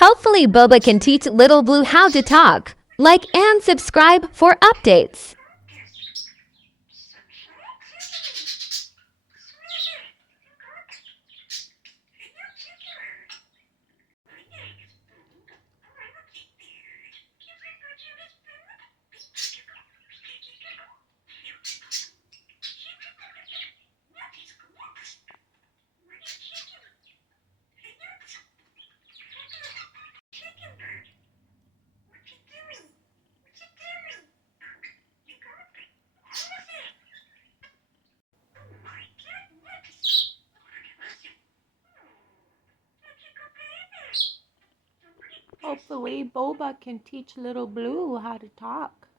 Hopefully, Boba can teach Little Blue how to talk. Like and subscribe for updates. Hopefully, Boba can teach Little Blue how to talk.